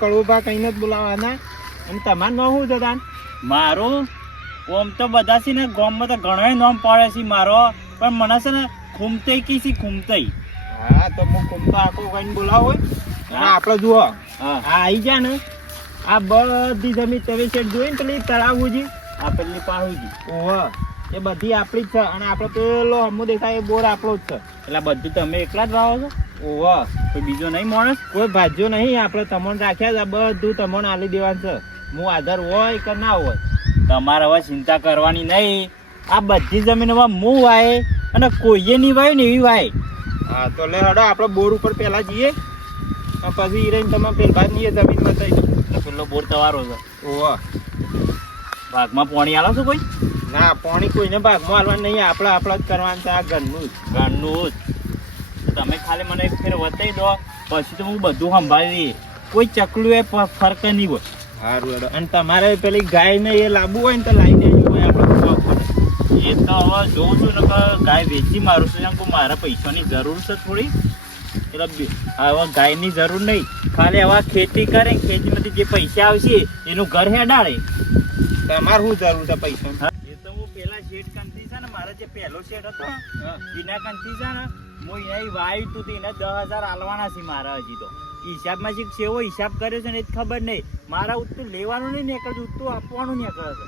કળુભા કહીને જ બોલાવાના. અને તમારું નામ શું છે તાન? મારું ઓમ તો બધા છે ને ગામમાં તો ઘણા નામ પડે છે મારો, પણ મને છે ને ખૂમતઈ કી છે ખૂમતઈ. હા તો હું કુમતો આખો કહીને બોલાવો હોય. અને આપણે જુઓ હા આ આવી જાય ને આ બધી જમીન તમે શેઠ જોઈ ને પેલી તળાવજી આ પેલી પાહુજી. ઓહ એ બધી આપણી જ છે. અને આપણે પેલો હમું દેખાય એ બોર આપણો જ છે. એટલે બધું તમે એકલા જ વાવો છો? ઓહ કોઈ બીજો નહીં માણસ? કોઈ ભાજ્યો નહીં. આપણે તમને રાખ્યા છે, બધું તમને આલી દેવાનું છે. હું આધાર હોય કે ના હોય. તમારે હવે ચિંતા કરવાની નહીં. આ બધી જમીન હવે હું વાય અને કોઈએ નહીં વાય ને એવી વાય. હા તો લે હડો આપણે બોર ઉપર પહેલા જઈએ અને પછી ઈ રહીને તમે પેલા જઈએ જમીનમાં થઈ. પેલો બોર તમારો છે. ઓહ ભાગમાં પાણી આલો છો કોઈ? ના પાણી કોઈને ભાગમાં હાલવાનું નહીં. આપણે જ કરવાનું છે. આ ઘરનું જ ઘરનું જ. તમે ખાલી મને એક ફેર વતાવી દો, પછી તો હું બધું સંભાળી લઈએ. કોઈ ચકલું એ ફરક નહીં હોય. સારું હેડો. અને તમારે પેલી ગાય ને એ લાવવું હોય ને તો લાવી દેજો. કોઈ આપણે શોખ પડે. એ તો હવે જોઉં છું ને કે ગાય વેચી મારું છું, કેમ કે મારે પૈસાની જરૂર છે થોડી. એટલે હવે ગાયની જરૂર નહીં, ખાલી હવે ખેતી કરે, ખેતીમાંથી જે પૈસા આવશે એનું ઘર હેડાડે. તમારે શું જરૂર છે પૈસા? એ તો હું પેલા શેઠ કંથી છે ને, મારો જે પહેલો શેઠ હતો એના કંથી છે ને, હું એના વાયું તું એને 10,000 આલવાના છે મારા. હજી તો હિસાબમાં છે કેવો હિસાબ કર્યો છે ને એ જ ખબર નહીં. મારા ઉત્તું લેવાનું નહીં નીકળતું, ઉત્તું આપવાનું નીકળે છે.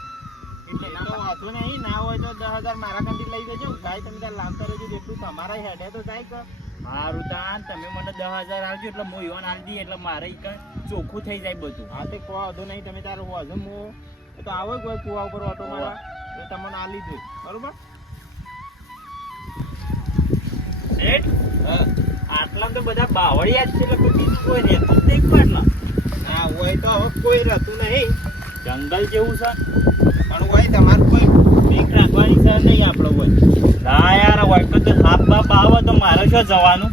એટલે તો વાંધો નહીં. ના હોય તો 10,000 મારા કંથી લઈ જજો. ગાય તમે ત્યાં લાવતા રહેજો. એટલું તમારા હેડે તો થાય કે મારું તાન તમે મને 10,000 આવજો એટલે હું ઈવન આલી દઈએ એટલે મારે ઈ ચોખ્ખું થઈ જાય બધું. હા તે કોઈ વાંધો નહીં. તમે તારું વાંધો હું તો આવો કોઈ કુવા ઉપર ઓટો મારવા તો તમને આલી દઉં. બરોબર? શેઠ આટલા તો બધા બાવળિયા જ છે એટલે કોઈ બીજું કોઈ રહેતું જ નહીં પાટલા. ના હોય તો હવે કોઈ રહેતું નહીં. જંગલ જેવું છે પણ હોય તમારું કોઈ બીક રાખવાની છે નહીં આપણો હોય. ના યાર હોય તો હાથ બાપ આવે તો મારે શું જવાનું?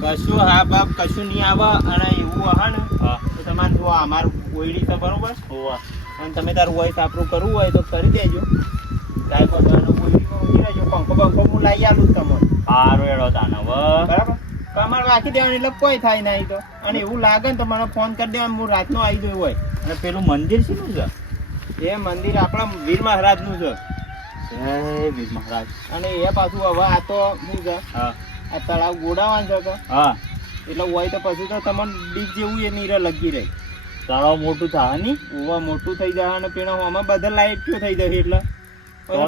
કશું હા બાપ કશું નહીં આવે. અને એવું હે ને હા તો તમારે જો અમારું કોયડી છે બરોબર. હોવા અને તમે તારું હોય કાપરું કરવું હોય તો કરી દેજો. ગાય બધાનો કોયડીમાં ઊભી રહેજો. પંખો બંખો હું લાવી આલું તમને. સારું એડો તાન હવે. બરાબર? તમારે રાખી દેવાનું એટલે કોઈ થાય નહીં તો. અને એવું લાગે ને તો મને ફોન કરી દેવાનું. હું રાતનો આવી ગયો હોય. અને પેલું મંદિર શેનું છે? એ મંદિર આપણા વીર મહારાજનું છે. જય વીર મહારાજ. અને એ પાછું હવે આ તો શું છે, હા આ તળાવ ગોડાવાનું છે કે હા એટલે હોય તો પછી તો તમને બીક જેવું એ નીરે લગી રહી. તળાવ મોટું થાય ની. ઓવા મોટું થઈ જાય અને પેલા આમાં બધા લાઈટ કયો થઈ જશે એટલે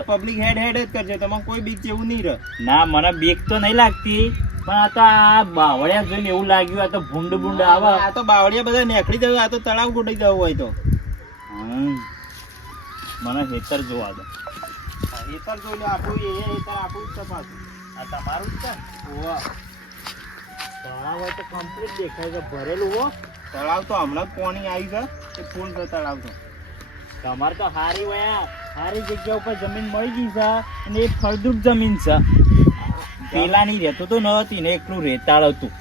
પબ્લિક હેડ હેડ જ કરશે. તમારે કોઈ બીક જેવું નહીં રહે. ના મને બીક તો નહીં લાગતી, પણ આ તો આ બાવળિયા જોઈને એવું લાગ્યું આ તો ભૂંડ ભૂંડ આવે. આ તો બાવળિયા બધા નીકળી જવું. આ તો તળાવ ગોડાઈ જવું હોય તો મને હેતર જોવા દો. હેતર જોઈ લો. આપણું એ હેતર આપણું જ તપાસ. આ તમારું જ છે ને? ઓવા તળાવ હોય તો કમ્પ્લીટ દેખાય છે ભરેલું હો. તળાવ તો હમણાં જ પાણી આવી છે. એ ફૂલ છે તળાવ તો. તમારે તો હારી વયા સારી જગ્યા ઉપર જમીન મળી ગઈ છે અને એ ફળદ્રુપ જમીન છે. પેલાની રહેતું તો નહોતી ને એકલું રેતાળ હતું.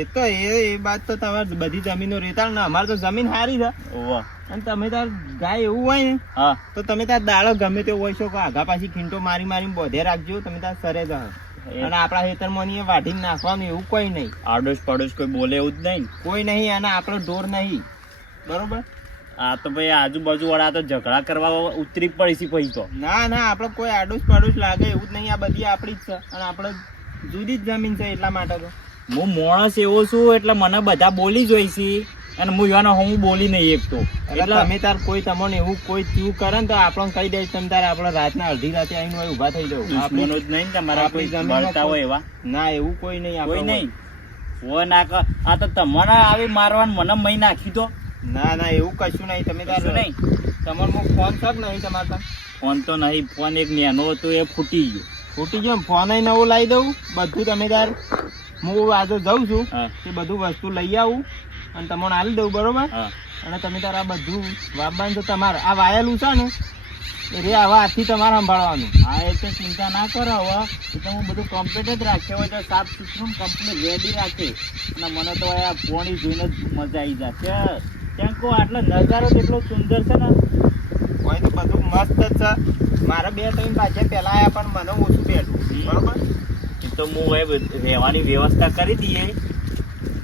એ તો એ વાત તો તમારે બધી જમીનો રેતાળ ને અમારે તો જમીન સારી છે. ઓવા અને તમે તાર ગાય એવું હોય ને હા તો તમે તાર દાડો ગમે તે હોય છો કે આગા પાછી ખીંટો મારી મારીને બોધે રાખજો. તમે તાર સરે જ અને આપણા ખેતરમાં ની વાઢીને નાખવાનું એવું કોઈ નહીં. આડોશ પડોશ કોઈ બોલે એવું જ નહીં. કોઈ નહીં. અને આપણો ઢોર નહીં. બરોબર? આ તો ભાઈ આજુબાજુ વાળા તો ઝઘડા કરવા ઉતરી પડી છે પછી તો. ના ના આપણે કોઈ આડોશ પાડોશ લાગે એવું જ નહીં. આ બધી આપણી જ છે અને આપણે જુદી જ જમીન છે એટલા માટે તો. હું માણસ એવો છું એટલે મને બધા બોલી જોઈ છે અને હું એનો હું બોલી નહીં એક તો. એટલે તમે તાર કોઈ તમને એવું કોઈ થયું કરે ને તો આપણને કહી દે. તમે તારે આપણે રાતના અડધી રાતે આવીને હોય ઊભા થઈ જાવ. દુશ્મનો જ નહીં ને તમારા કોઈ મળતા હોય એવા? ના એવું કોઈ નહીં. કોઈ નહીં હોય ના કર. આ તો તમારે આવી મારવાનું મને મહી નાખી તો. ના ના એવું કશું નહીં. તમે તાર નહીં તમારે ફોન તક નહીં તમારે. ફોન તો નહીં. ફોન એક નેનો હતો એ ફૂટી ગયો. ફૂટી ગયો. ફોન નવો લાવી દઉં. બધું તમે તાર હું આજે જાઉં છું હા એ બધું વસ્તુ લઈ આવું અને તમને આલી દઉં. બરોબર? હા અને તમે તાર આ બધું વાપવાનું તો તમારે આ વાયેલું છે ને એ રે હવે આથી તમારે સંભાળવાનું. હા એ તો ચિંતા ના કરો. હવે એ તો હું બધું કમ્પ્લીટ જ રાખ્યો હોય તો સાફ સુથરું કમ્પ્લીટ રેડી રાખે. અને મને તો આ પોણી જોઈને જ મજા આવી જશે. ત્યાં કહો આટલો નજારો કેટલો સુંદર છે ને. હોય તો બધું મસ્ત જ છે. મારે 2-3 પાછા પહેલા આવ્યા પણ મને ઓછું બેઠું. બરોબર? એ તો હું હવે રહેવાની વ્યવસ્થા કરી દઈએ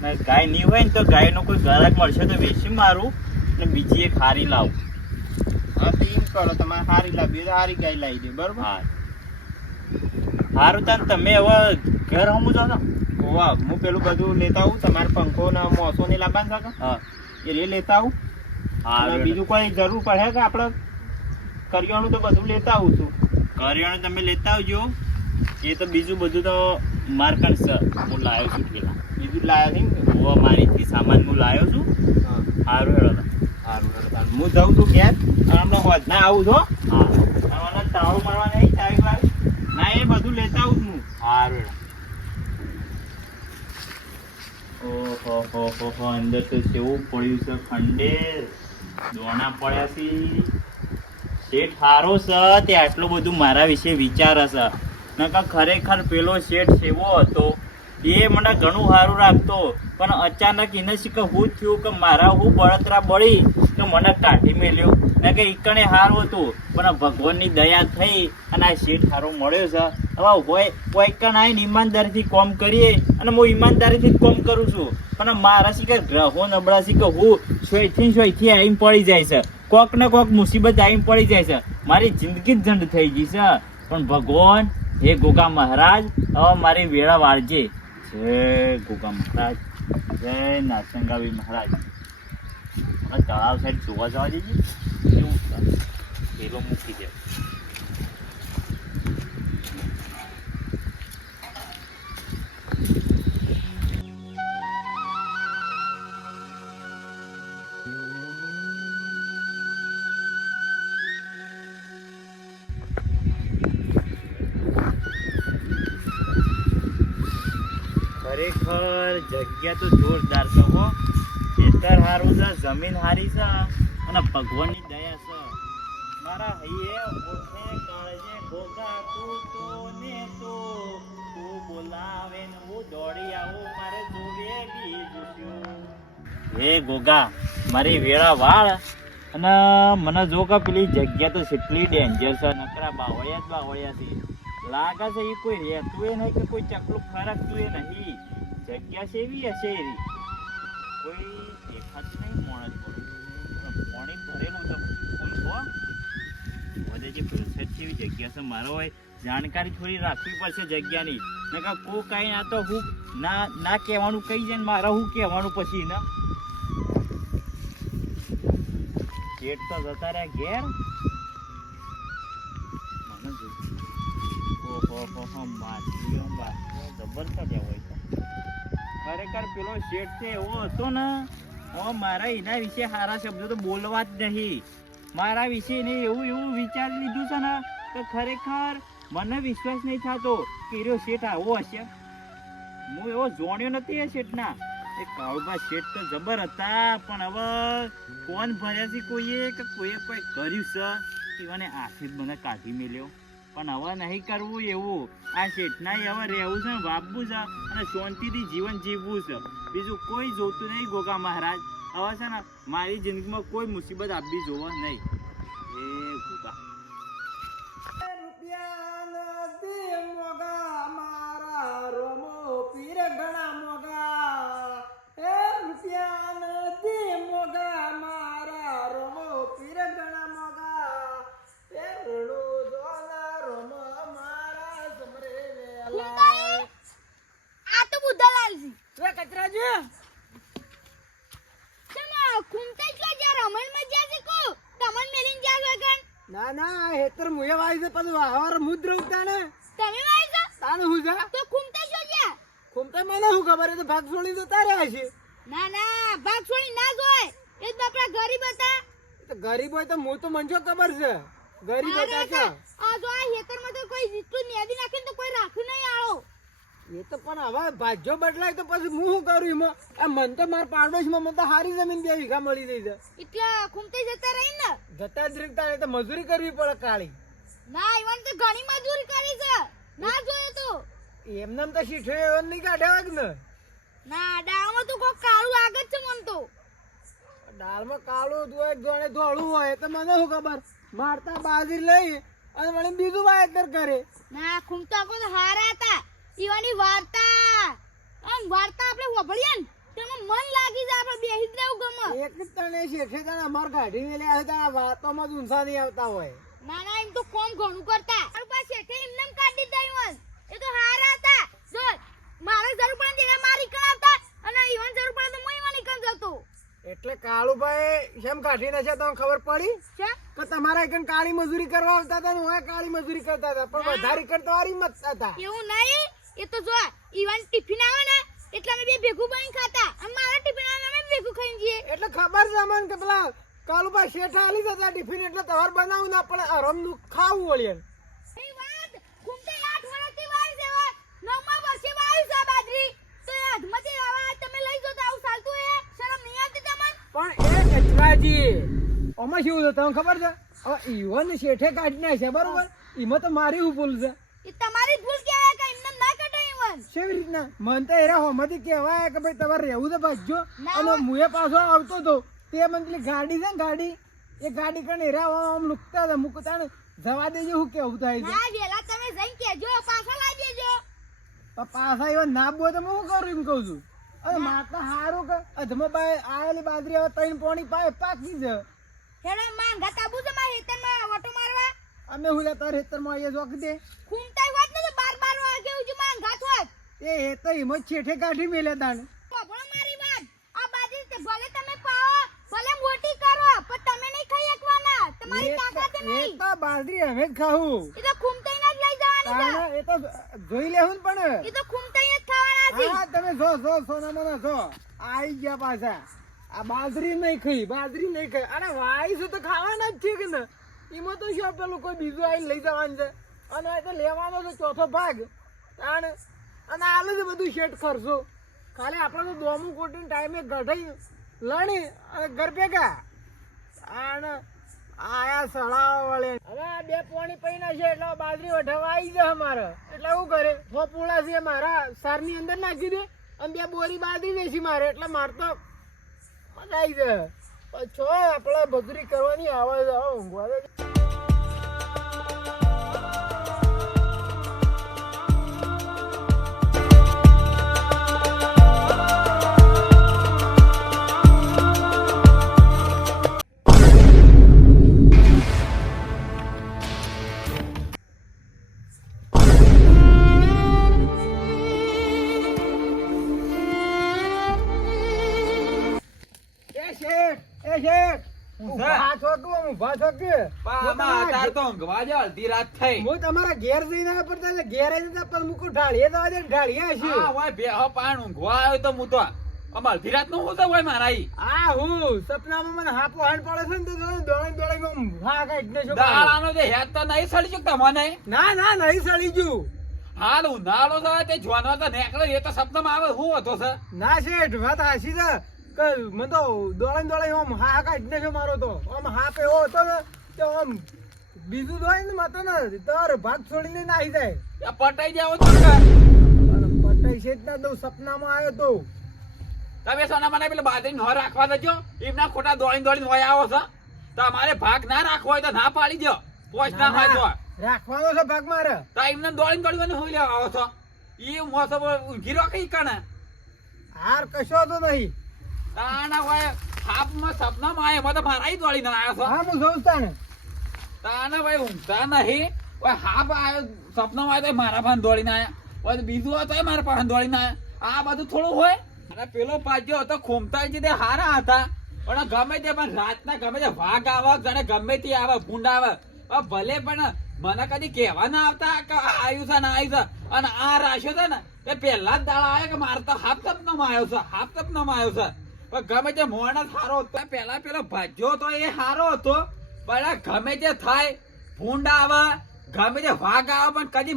ને ગાય નહીં હોય ને તો ગાયનો કોઈ ગ્રાહક મળશે તો વેચી મારું ને બીજી એક હારી લાવું. હા તો એમ કરો, તમારે હારી લાવી તો હારી ગાય લાવી દે, બરોબર? હા સારું તાન તમે હવે ઘર હમું છો ને? વાહ, હું પેલું બધું લેતા આવું, તમારે પંખો ને મોસો ને લાવવાનું છે હા એ લેતા આવું. અને બીજું કોઈ જરૂર પડે કે આપણે કરિયાણું તો બધું લેતા આવું છું. કરિયાણું તમે લેતા આવજો. એ તો બીજું બધું તો માર્કન છે, હું લાવ્યો છું પેલા. બીજું લાયા છે ને? હું મારીથી સામાન હું લાવ્યો છું. હા સારું હેડો તાન. સારું હું જાઉં છું ઘેર, અને હમણાં હોજના આવું છો. હા અને તાળું મારવા નહીં, ચાવી વાળી ના, એ બધું લેતા આવું છું. સારું હેડો. ઓહો અંદર તો કેવું પડ્યું છે ખંડેર, દોણા પડ્યા છે. શેઠ હારો છે તે આટલું બધું મારા વિશે વિચારે છે. નકર ખરેખર પેલો શેઠ એવો હતો એ મને ઘણું સારું રાખતો, પણ અચાનક એને શીખે હું થયું કે મારા હું બળતરા બળી કે મને કાઢી મેલ્યો. ને કે ઈકણે સારું હતું પણ ભગવાનની દયા થઈ અને આ શેઠ સારો મળ્યો છે. હવે કોઈ કણ આવીને ઈમાનદારીથી કામ કરીએ, અને હું ઈમાનદારીથી જ કામ કરું છું, પણ મારા શીખે ગ્રહો નબળા શીખે હું સોયથી આવીને પડી જાય છે. કોક ને કોક મુસીબત આવીને પડી જાય છે. મારી જિંદગી જ જંડ થઈ ગઈ છે. પણ ભગવાન, હે ગોગા મહારાજ, હવે મારી વેળા વાળજે. જય ગોગા મહારાજ, જય નાચંગાવી મહારાજ. હવે તળાવ સાઈડ જોવા જવા દેજે કેવું છે. પેલો મૂકી દે. ખરેખર જગ્યા તો જોરદાર છે હો. ખેતર સારું છે, જમીન સારી છે, અને ભગવાનની દયા છે. મારા હૈયે ઓઠે કાળજે ગોગા તું તો ને તો તું બોલાવે ને હું દોડી આવું મારે જોવે બીજું શું. હે ગોગા, મારી વેળા વાળ અને મને જો કે પેલી જગ્યા તો કેટલી ડેન્જર છે. નકરા બાવળિયા છે. લાગે છે એ કોઈ રહેતું એ નહીં કે કોઈ ચકલું ફરકતું એ નહીં. જગ્યા છે એવી હશે એવી કોઈ દેખાતું નહીં. મોણ જ પાણી ભરેલું છે બધે જે પ્રસદ છે એવી જગ્યા છે. મારો હોય જાણકારી થોડી રાખવી પડશે જગ્યાની. નકર કોઈ કાંઈ ના તો હું ના કહેવાનું કહી જાય ને મારે હું કહેવાનું પછી ને. શેઠ તો જતા રહ્યા ઘેર. મને જો ખરેખર પેલો શેઠ છે એવો હતો ને, મારા એના વિશે સારા શબ્દો તો બોલવા જ નહીં. મારા વિશે એને એવું વિચારી લીધું છે ને કે ખરેખર મને વિશ્વાસ નહીં થતો કે એનો શેઠ આવો હશે. હું એવો જોણ્યો નથી એ શેઠના. એ કાળુભા શેઠ તો જબર હતા, પણ હવે કોણ ભર્યા છે કોઈએ કે કોઈ કર્યું છે એવાને આખી જ મને કાઢી મેલ્યો. પણ હવે નહીં કરવું એવું. આ શેઠના હવે રહેવું છે, વાપવું છે અને શાંતિથી જીવન જીવવું છે. બીજું કોઈ જોતું નહીં ગોગા મહારાજ. હવે છે ને મારી જિંદગીમાં કોઈ મુસીબત આપવી જોવા નહીં. એ ગોગા ના ના હેતર મુએ વાઈ છે પછી વાહવાર મુદ્ર ઉતાને તમે વાઈ છો તાને હું જા તો ખૂમતા છો જ્યાં ખુમતા મને હું ખબર એ તો ભાગ છોડી જતા રહ્યા છે. ના ભાગ છોડી ના જોય. એ તો આપણા ગરીબ હતા. તો ગરીબ હોય તો હું તો મને જો ખબર છે ગરીબ હતા છે. આ જો આ હેતરમાં તો કોઈ જીતું નેદી નાખીને તો કોઈ રાખું નહીં આવો. એ તો પણ હવે ભાજ્યો બદલાય તો પછી હું શું કરું એમાં. આ મન તો મારા પાડોશમાં મને તો સારી જમીન 2 વીઘા મળી ગઈ છે. એટલે ખૂમતા જતા રહી ને જતા જ રીતતા એ તો મજૂરી કરવી પડે કાળી. ના ઈવન તો ઘણી મજૂરી કરી છે. ના જોયો તો એમને તો શીઠો એવો નહીં કાઢ્યા કે ને. ના દાળમાં તો કોઈ કાળું આગળ છે મન તો. દાળમાં કાળું હોય જોડે ધોળું હોય તો મને શું ખબર. મારતા બાજરી લઈ અને મને બીજું વાવેતર કરે. ના ખૂમતા કોઈ હારા હતા. ઈવાની વાર્તા આમ વાર્તા આપણે સાંભળીએ ને તેમાં મન લાગી જાય આપણે બેહી જ રહેવું ગમે. એક જ તને શેઠે તને અમાર કાઢી મેલ્યા છે તારા વાતોમાં જ ઊંસા નહીં આવતા હોય. ના ના એમ તો કોમ ઘણું કરતા મારું પાસે શેઠે એમને એમ કાઢી દીધા ઈવન. એ તો હારા હતા. જો મારે જરૂર પડે ત્યારે મારી કણ આવતા અને ઈવન જરૂર પડે તો હું ઈવન કણ જતો. એટલે કાળુભાઈ શેમ કાઢી નાખ્યા તમને ખબર પડી છે કે તમારા એકન કાળી મજૂરી કરવા આવતા હતા ને હું કાળી મજૂરી કરતા હતા પણ વધારે કરતા વારી મત હતા. એવું નહીં. એ તો જો ઈવન ટિફિન આવે ને એટલે અમે બે ભેગું બની ખાતા અને મારા ટિફિન આવે અમે ભેગું ખાઈને જઈએ. એટલે ખબર છે અમને કે પેલા કાળુભાઈ શેઠ આલી જતા ટિફિન એટલે તમારે બનાવવું ના પડે આરામનું ખાવું વળીએ. એ વાત ઘૂમતે 8 વર્ષથી વાવી છે હવે 9મા વર્ષે વાવી છે આ બાજરી. તો એ હાથમાંથી આવા તમે લઈ જો તો આવું ચાલતું હે શરમ નહીં આવતી તમને? પણ એ કચરાજી આમાં શું છે તમને ખબર છે હવે ઈવન શેઠે કાઢી નાખ્યા બરોબર એમાં તો મારી હું ભૂલ છે. એ તમારી જ ભૂલ કહેવાય કે એમને ના કઢાય ઈવન. કેવી રીતના મન તો એરા હોમાંથી કહેવાય કે ભાઈ તમારે રહેવું તો ભાજ્યો ના અને મુએ પાછો આવતો હતો તે મને પેલી ગાડી છે ને ગાડી એ ગાડી કણ એરા આમ લુકતા હતા મુકતા ને જવા દેજો હું કેવું થાય છે. ના વેલા તમે જઈને કહેજો પાછા લાવી દેજો. પણ પાછા એવા ના બોલે તો હું શું કરું એમ કહું છું. અને માતા હારું કે અધમાં બાય આયેલી બાજરી હવે 3 પોણી પાય પાકી છે. હેડો માંગા તાબુ છે મારા હેતરમાં ઓટો મારવા. અમે હું તાર હેતરમાં આવીએ જોક દે ખૂમતાઈ હોત ને તો 12 વાગે ઉજી માંગા હોત. એ હેતર એમાં છેઠે કાઢી મેલે તાણ. સાંભળો મારી વાત. આ બાજરી તે ભલે તમે પાવો ભલે મોટી કરો પણ તમે નહીં ખાઈ શકવાના. તમારી તાકાત એ નહીં. તો બાજરી અમે જ ખાવું એ તો ખૂમતાઈને જ લઈ જવાની છે. તાણે એ તો જોઈ લેવું ને પણ એ તો ખૂમતાઈને જ ખાવાના છે. હા તમે જો સોના મને જો આઈ ગયા પાછા આ બાજરી નહીં ખાઈ બાજરી નહીં ખાઈ અને વાઈસ તો ખાવાના જ છે કે ને એમાં તો શું પેલું કોઈ બીજું આવીને લઈ જવાનું છે અને આ તો લેવાનો છે ચોથો ભાગ તાણ અને આલું છે બધું શેઠ ખર્ચો ખાલી આપણે તો દોમું કોટીને ટાઈમે ગઢાઈ લણી અને ઘર ભેગા અને આયા સળાવ વળે હવે આ 2 પોણી પૈના છે એટલે બાજરી વઢાવા આવી જાય અમારે એટલે શું કરે 6 પૂળા છે મારા સારની અંદર નાખી દે અને 2 બોરી બાજરી વેચી મારે એટલે મારે તો મજા આવી જાય પણ છો આપણે મજૂરી કરવાની આવે છે હવે ઊંઘવા દે. એ શેઠ ઊભા છો કે ઊભા છો કે હું તમારા ઘેર જઈને આવ્યો પણ તમે ઘેર આવીને તો પણ મૂકું ઢાળીએ તો આજે ઢાળીએ હશે આ હું સપનામાં મને હાપો હાણ પડે છે ને તો દોડી હા કાઢને છો ના ના નહીં સડી ગયું ના શેઠ વાત હાસી છે કે મને તો દોડી આમ હા કાઢને છો મારો તો આમ હાપ એવો હતો ને તો આમ બીજું દોડી ને માતો ને તાર ભાગ છોડીને નાહી જાય પટાઈ જાવ તો પટાઈ શેઠ ના દઉં સપનામાં આવ્યો તો તમે સોના મને પેલા બાજરી ન રાખવા દેજો એમના ખોટા દોડીને હોય આવો છો તો અમારે ભાગ ના રાખવો હોય તો ના પાડી દો પોચ ના હોય તો રાખવાનો છે ભાગ મારે તો એમને દોડીને હોય લેવા આવો છો એ મોસમ ઊંઘી રાખી કને હાર કશો તો નહીં તાના હોય હાપમાં સપનામાં આયા એમાં તો મારા દોડીને આવ્યો છો હા હું જોઉં તાને તાના ભાઈ ઊંઘતા નહીં ઓય હાપ આવ્યો સપનામાં આવ્યો તો મારા પાસે દોડીને આયા ઓય બીજું હોય તો મારા પાસે દોડીને આયા આ બધું થોડું હોય અને પેલો પાછો હતો ખોમતાજી તે હારા હતા પણ ગમે તે પણ રાતના ગમે તે વાઘ આવે જાણે ગમે તે આવે ભૂંડ આવે ભલે પણ મને કદી કહેવા ના આવતા કે આવ્યું છે ને આવ્યું છે અને આ રાખ્યો છે ને એ પહેલા જ દાડા આવ્યા કે મારે તો હાફ સપનામાં આવ્યો છે હાફ સપનામાં આવ્યો છે પણ ગમે તે મોણસ સારો હતો પેલા પેલો ભાજ્યો હતો એ સારો હતો પણ ગમે તે થાય ભૂંડ આવે ગમે તે વાઘ આવે પણ કદી